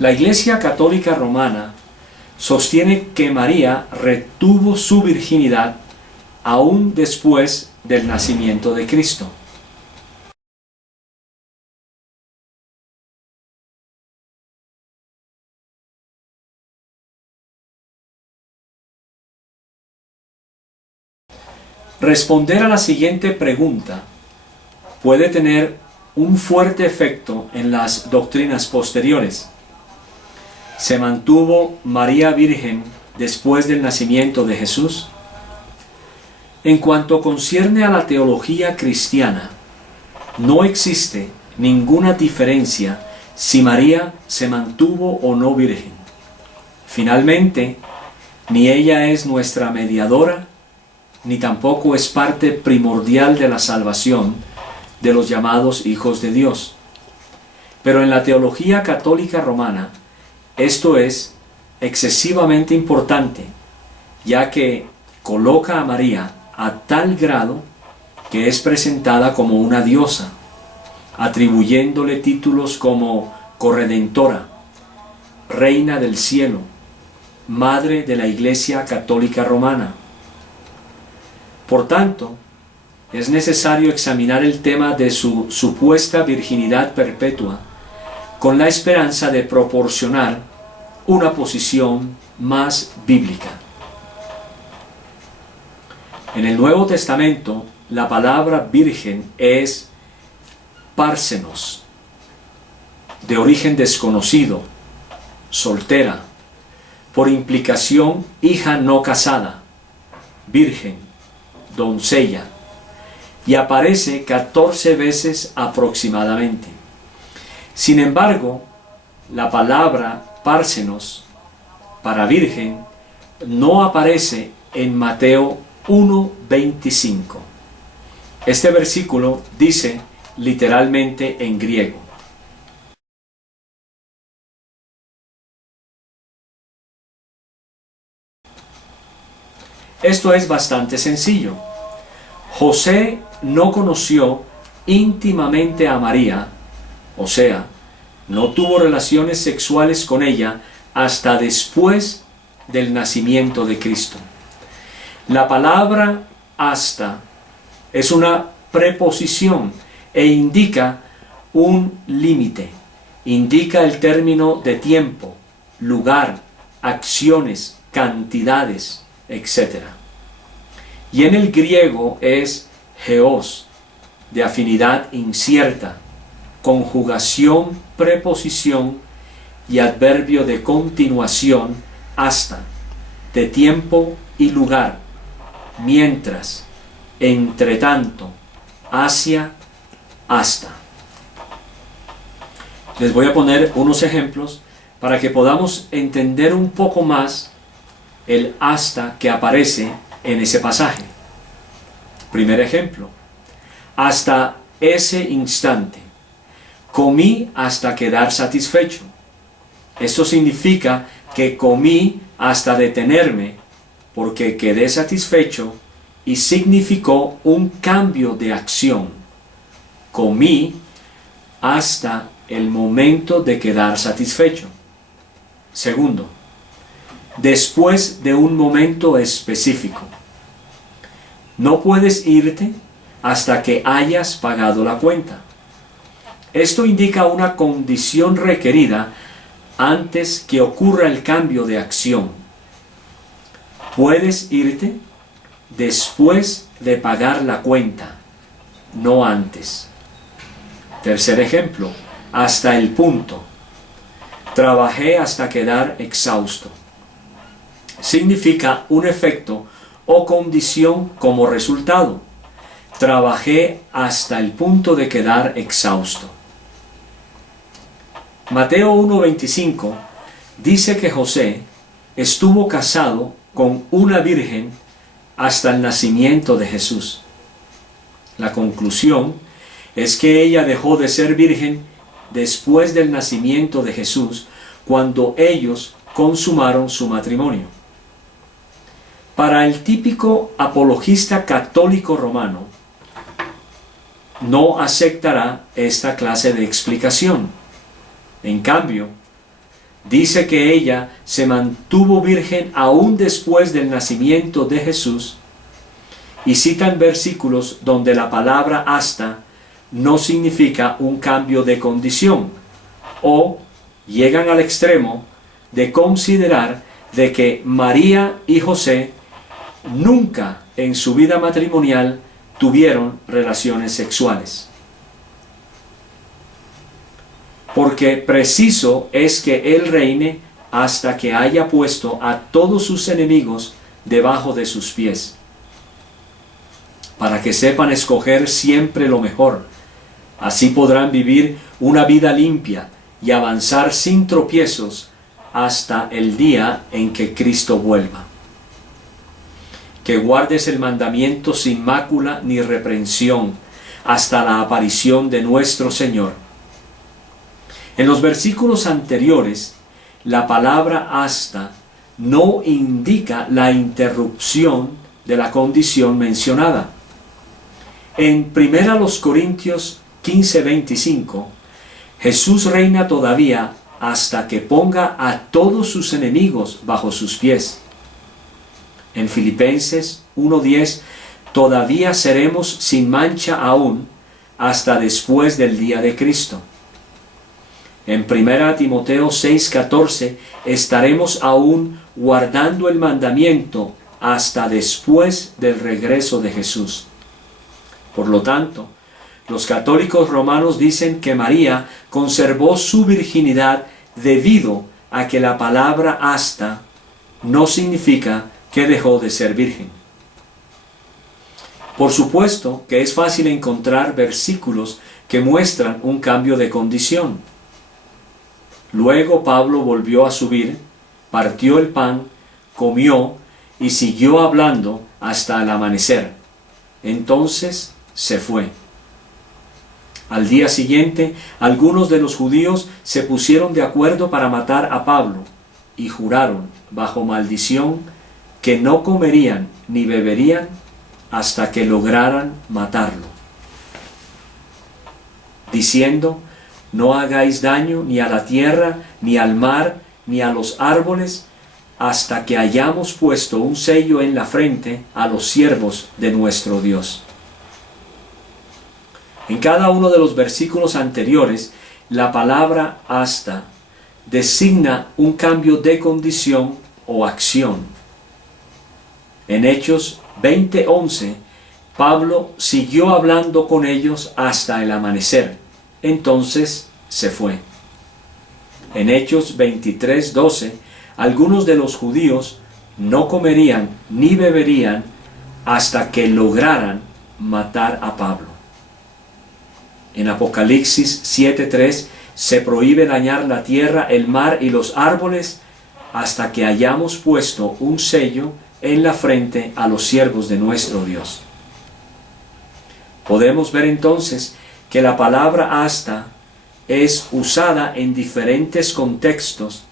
La Iglesia Católica Romana sostiene que María retuvo su virginidad aún después del nacimiento de Cristo. Responder a la siguiente pregunta puede tener un fuerte efecto en las doctrinas posteriores. ¿Se mantuvo María virgen después del nacimiento de Jesús? En cuanto concierne a la teología cristiana, no existe ninguna diferencia si María se mantuvo o no virgen. Finalmente, ni ella es nuestra mediadora, ni tampoco es parte primordial de la salvación de los llamados hijos de Dios. Pero en la teología católica romana, esto es excesivamente importante, ya que coloca a María a tal grado que es presentada como una diosa, atribuyéndole títulos como corredentora, reina del cielo, madre de la Iglesia Católica Romana. Por tanto, es necesario examinar el tema de su supuesta virginidad perpetua con la esperanza de proporcionar una posición más bíblica. En el Nuevo Testamento, la palabra virgen es pársenos, de origen desconocido, soltera, por implicación hija no casada, virgen, doncella, y aparece 14 veces aproximadamente. Sin embargo, la palabra pársenos para virgen no aparece en Mateo 1:25. Este versículo dice literalmente en griego: esto es bastante sencillo. José no conoció íntimamente a María, o sea, no tuvo relaciones sexuales con ella hasta después del nacimiento de Cristo. La palabra hasta es una preposición e indica un límite, indica el término de tiempo, lugar, acciones, cantidades, etc. Y en el griego es geos, de afinidad incierta, conjugación, preposición y adverbio de continuación hasta, de tiempo y lugar, mientras, entre tanto, hacia, hasta. Les voy a poner unos ejemplos para que podamos entender un poco más el hasta que aparece en ese pasaje. Primer ejemplo: hasta ese instante, comí hasta quedar satisfecho. Esto significa que comí hasta detenerme, porque quedé satisfecho y significó un cambio de acción. Comí hasta el momento de quedar satisfecho. Segundo, después de un momento específico. No puedes irte hasta que hayas pagado la cuenta. Esto indica una condición requerida antes que ocurra el cambio de acción. Puedes irte después de pagar la cuenta, no antes. Tercer ejemplo, hasta el punto. Trabajé hasta quedar exhausto. Significa un efecto o condición como resultado. Trabajé hasta el punto de quedar exhausto. Mateo 1:25 dice que José estuvo casado con una virgen hasta el nacimiento de Jesús. La conclusión es que ella dejó de ser virgen después del nacimiento de Jesús, cuando ellos consumaron su matrimonio. Para el típico apologista católico romano, no aceptará esta clase de explicación. En cambio, Dice que ella se mantuvo virgen aún después del nacimiento de Jesús, y citan versículos donde la palabra hasta no significa un cambio de condición, o llegan al extremo de considerar de que María y José nunca en su vida matrimonial tuvieron relaciones sexuales. Porque preciso es que Él reine hasta que haya puesto a todos sus enemigos debajo de sus pies, para que sepan escoger siempre lo mejor. Así podrán vivir una vida limpia y avanzar sin tropiezos hasta el día en que Cristo vuelva. Que guardes el mandamiento sin mácula ni reprensión hasta la aparición de nuestro Señor. En los versículos anteriores, la palabra hasta no indica la interrupción de la condición mencionada. En 1 Corintios 15:25, Jesús reina todavía hasta que ponga a todos sus enemigos bajo sus pies. En Filipenses 1:10, todavía seremos sin mancha aún hasta después del día de Cristo. En 1 Timoteo 6:14, estaremos aún guardando el mandamiento hasta después del regreso de Jesús. Por lo tanto, los católicos romanos dicen que María conservó su virginidad debido a que la palabra hasta no significa que dejó de ser virgen. Por supuesto que es fácil encontrar versículos que muestran un cambio de condición. Luego Pablo volvió a subir, partió el pan, comió y siguió hablando hasta el amanecer. Entonces se fue. Al día siguiente, algunos de los judíos se pusieron de acuerdo para matar a Pablo y juraron, bajo maldición, que no comerían ni beberían hasta que lograran matarlo, diciendo: no hagáis daño ni a la tierra, ni al mar, ni a los árboles, hasta que hayamos puesto un sello en la frente a los siervos de nuestro Dios. En cada uno de los versículos anteriores, la palabra hasta designa un cambio de condición o acción. En Hechos 20:11, Pablo siguió hablando con ellos hasta el amanecer. Entonces se fue. En Hechos 23:12, algunos de los judíos no comerían ni beberían hasta que lograran matar a Pablo. En Apocalipsis 7:3 se prohíbe dañar la tierra, el mar y los árboles hasta que hayamos puesto un sello en la frente a los siervos de nuestro Dios. Podemos ver entonces que la palabra hasta es usada en diferentes contextos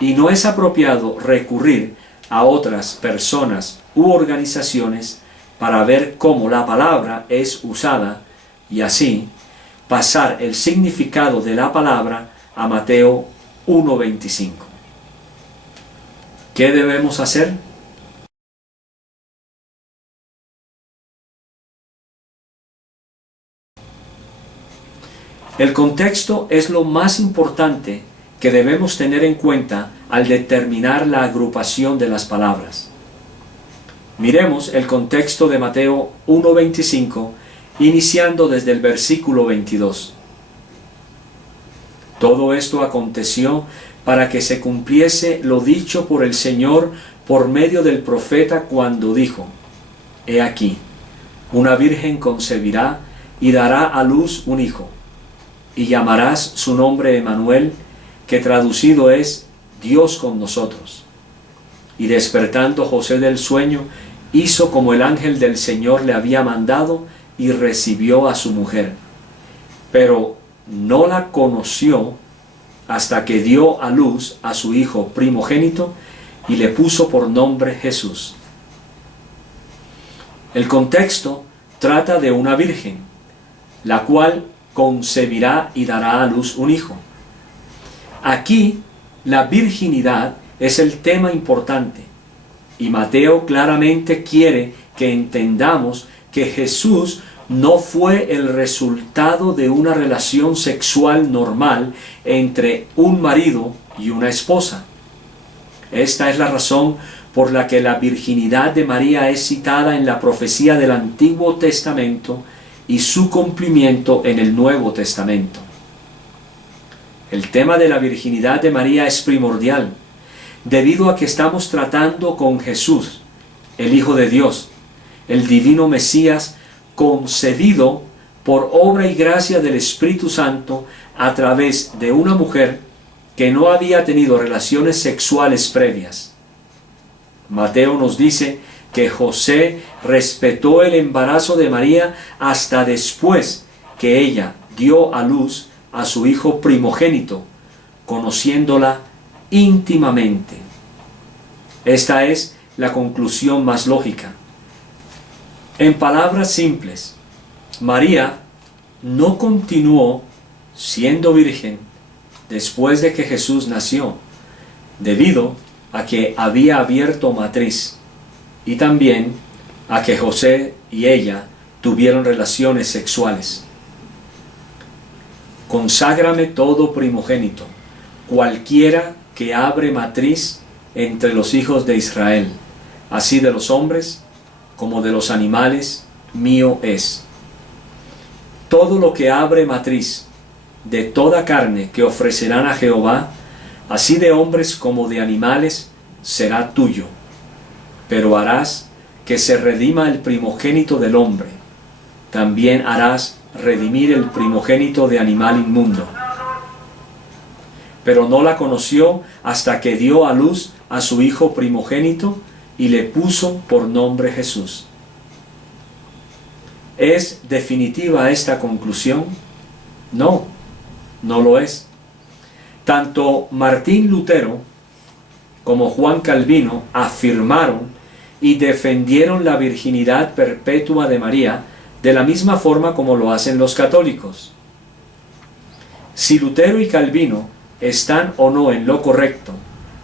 y no es apropiado recurrir a otras personas u organizaciones para ver cómo la palabra es usada y así pasar el significado de la palabra a Mateo 1:25. ¿Qué debemos hacer? El contexto es lo más importante que debemos tener en cuenta al determinar la agrupación de las palabras. Miremos el contexto de Mateo 1:25, iniciando desde el versículo 22. Todo esto aconteció para que se cumpliese lo dicho por el Señor por medio del profeta cuando dijo: He aquí, una virgen concebirá y dará a luz un hijo, y llamarás su nombre Emmanuel, que traducido es Dios con nosotros. Y despertando José del sueño, hizo como el ángel del Señor le había mandado y recibió a su mujer. Pero no la conoció hasta que dio a luz a su hijo primogénito y le puso por nombre Jesús. El contexto trata de una virgen, la cual concebirá y dará a luz un hijo. Aquí La virginidad es el tema importante y Mateo claramente quiere que entendamos que Jesús no fue el resultado de una relación sexual normal entre un marido y una esposa. Esta es la razón por la que la virginidad de María es citada en la profecía del Antiguo Testamento y su cumplimiento en el Nuevo Testamento. El tema de la virginidad de María es primordial, debido a que estamos tratando con Jesús, el Hijo de Dios, el divino Mesías, concebido por obra y gracia del Espíritu Santo a través de una mujer que no había tenido relaciones sexuales previas. Mateo nos dice que José respetó el embarazo de María hasta después que ella dio a luz a su hijo primogénito, conociéndola íntimamente. Esta es la conclusión más lógica. En palabras simples, María no continuó siendo virgen después de que Jesús nació, debido a que había abierto matriz y también a que José y ella tuvieron relaciones sexuales. Conságrame todo primogénito, cualquiera que abre matriz entre los hijos de Israel, así de los hombres como de los animales, mío es. Todo lo que abre matriz de toda carne que ofrecerán a Jehová, así de hombres como de animales, será tuyo. Pero harás que se redima el primogénito del hombre. También harás redimir el primogénito de animal inmundo. Pero no la conoció hasta que dio a luz a su hijo primogénito y le puso por nombre Jesús. ¿Es definitiva esta conclusión? No, no lo es. Tanto Martín Lutero como Juan Calvino afirmaron y defendieron la virginidad perpetua de María de la misma forma como lo hacen los católicos. Si Lutero y Calvino están o no en lo correcto,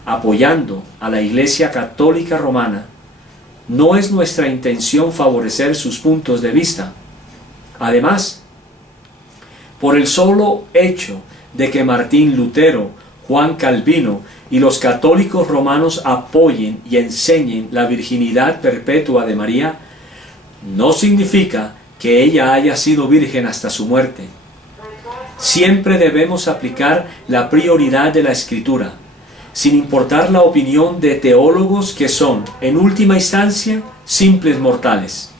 apoyando a la Iglesia Católica Romana, no es nuestra intención favorecer sus puntos de vista. Además, por el solo hecho de que Martín Lutero, Juan Calvino y los católicos romanos apoyen y enseñen la virginidad perpetua de María, no significa que ella haya sido virgen hasta su muerte. Siempre debemos aplicar la prioridad de la Escritura, sin importar la opinión de teólogos que son, en última instancia, simples mortales.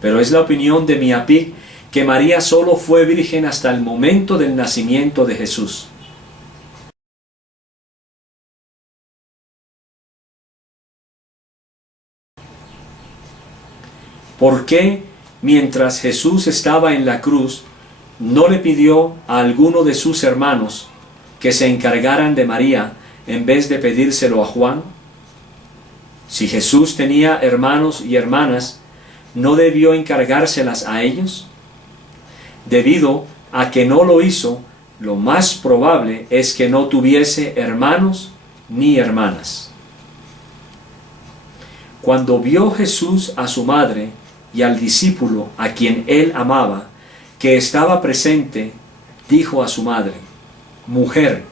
Pero es la opinión de Miapig que María solo fue virgen hasta el momento del nacimiento de Jesús. ¿Por qué, mientras Jesús estaba en la cruz, no le pidió a alguno de sus hermanos que se encargaran de María en vez de pedírselo a Juan? Si Jesús tenía hermanos y hermanas, ¿no debió encargárselas a ellos? Debido a que no lo hizo, lo más probable es que no tuviese hermanos ni hermanas. Cuando vio Jesús a su madre y al discípulo a quien él amaba, que estaba presente, dijo a su madre: «Mujer,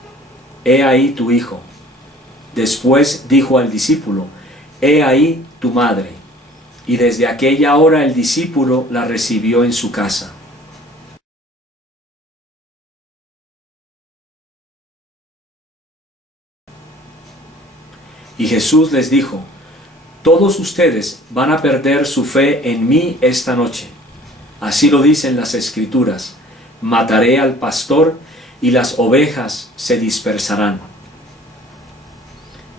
he ahí tu hijo». Después dijo al discípulo: «He ahí tu madre». Y desde aquella hora el discípulo la recibió en su casa. Y Jesús les dijo: «Todos ustedes van a perder su fe en mí esta noche. Así lo dicen las Escrituras: mataré al pastor y las ovejas se dispersarán».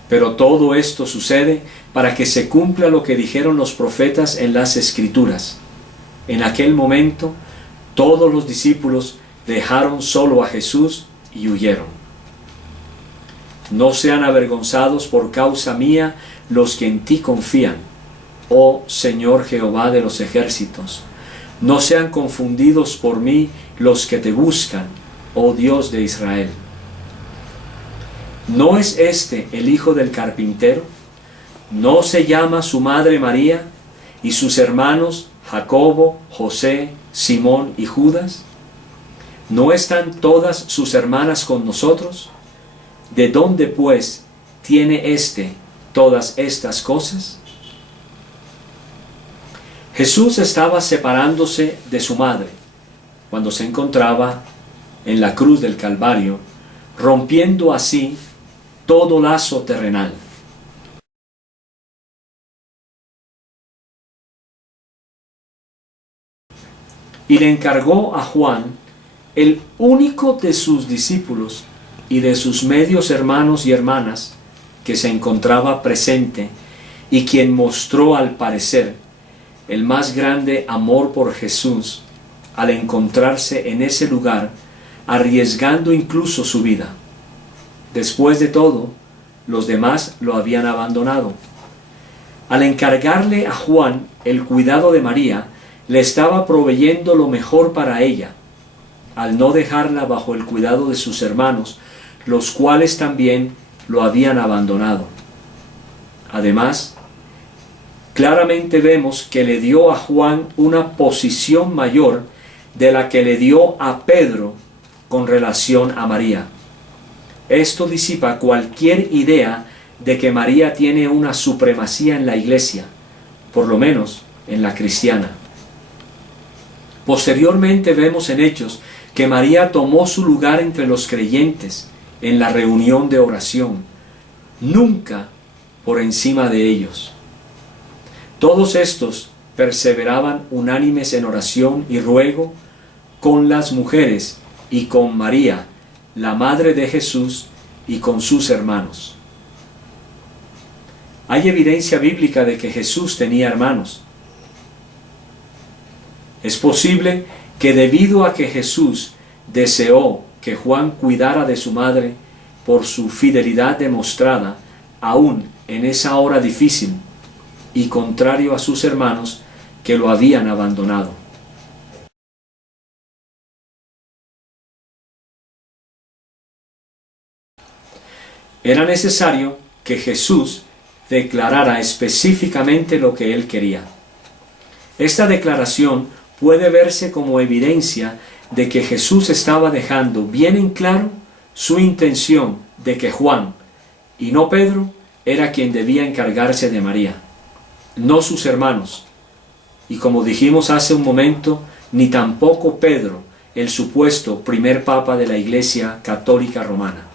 Pero todo esto sucede para que se cumpla lo que dijeron los profetas en las Escrituras. En aquel momento, todos los discípulos dejaron solo a Jesús y huyeron. No sean avergonzados por causa mía los que en ti confían, oh Señor Jehová de los ejércitos. No sean confundidos por mí los que te buscan, oh Dios de Israel. ¿No es este el hijo del carpintero? ¿No se llama su madre María y sus hermanos Jacobo, José, Simón y Judas? ¿No están todas sus hermanas con nosotros? ¿De dónde, pues, tiene éste todas estas cosas? Jesús estaba separándose de su madre cuando se encontraba en la cruz del Calvario, rompiendo así todo lazo terrenal. Y le encargó a Juan, el único de sus discípulos y de sus medios hermanos y hermanas, que se encontraba presente y quien mostró al parecer el más grande amor por Jesús al encontrarse en ese lugar, arriesgando incluso su vida. Después de todo, los demás lo habían abandonado. Al encargarle a Juan el cuidado de María, le estaba proveyendo lo mejor para ella, al no dejarla bajo el cuidado de sus hermanos, los cuales también lo habían abandonado. Además, claramente vemos que le dio a Juan una posición mayor de la que le dio a Pedro con relación a María. Esto disipa cualquier idea de que María tiene una supremacía en la iglesia, por lo menos en la cristiana. Posteriormente vemos en Hechos que María tomó su lugar entre los creyentes en la reunión de oración, nunca por encima de ellos. Todos estos perseveraban unánimes en oración y ruego con las mujeres y con María, la madre de Jesús, y con sus hermanos. Hay evidencia bíblica de que Jesús tenía hermanos. Es posible que debido a que Jesús deseó que Juan cuidara de su madre por su fidelidad demostrada, aún en esa hora difícil, y contrario a sus hermanos que lo habían abandonado. Era necesario que Jesús declarara específicamente lo que él quería. Esta declaración puede verse como evidencia de que Jesús estaba dejando bien en claro su intención de que Juan, y no Pedro, era quien debía encargarse de María, no sus hermanos, y como dijimos hace un momento, ni tampoco Pedro, el supuesto primer papa de la Iglesia Católica Romana.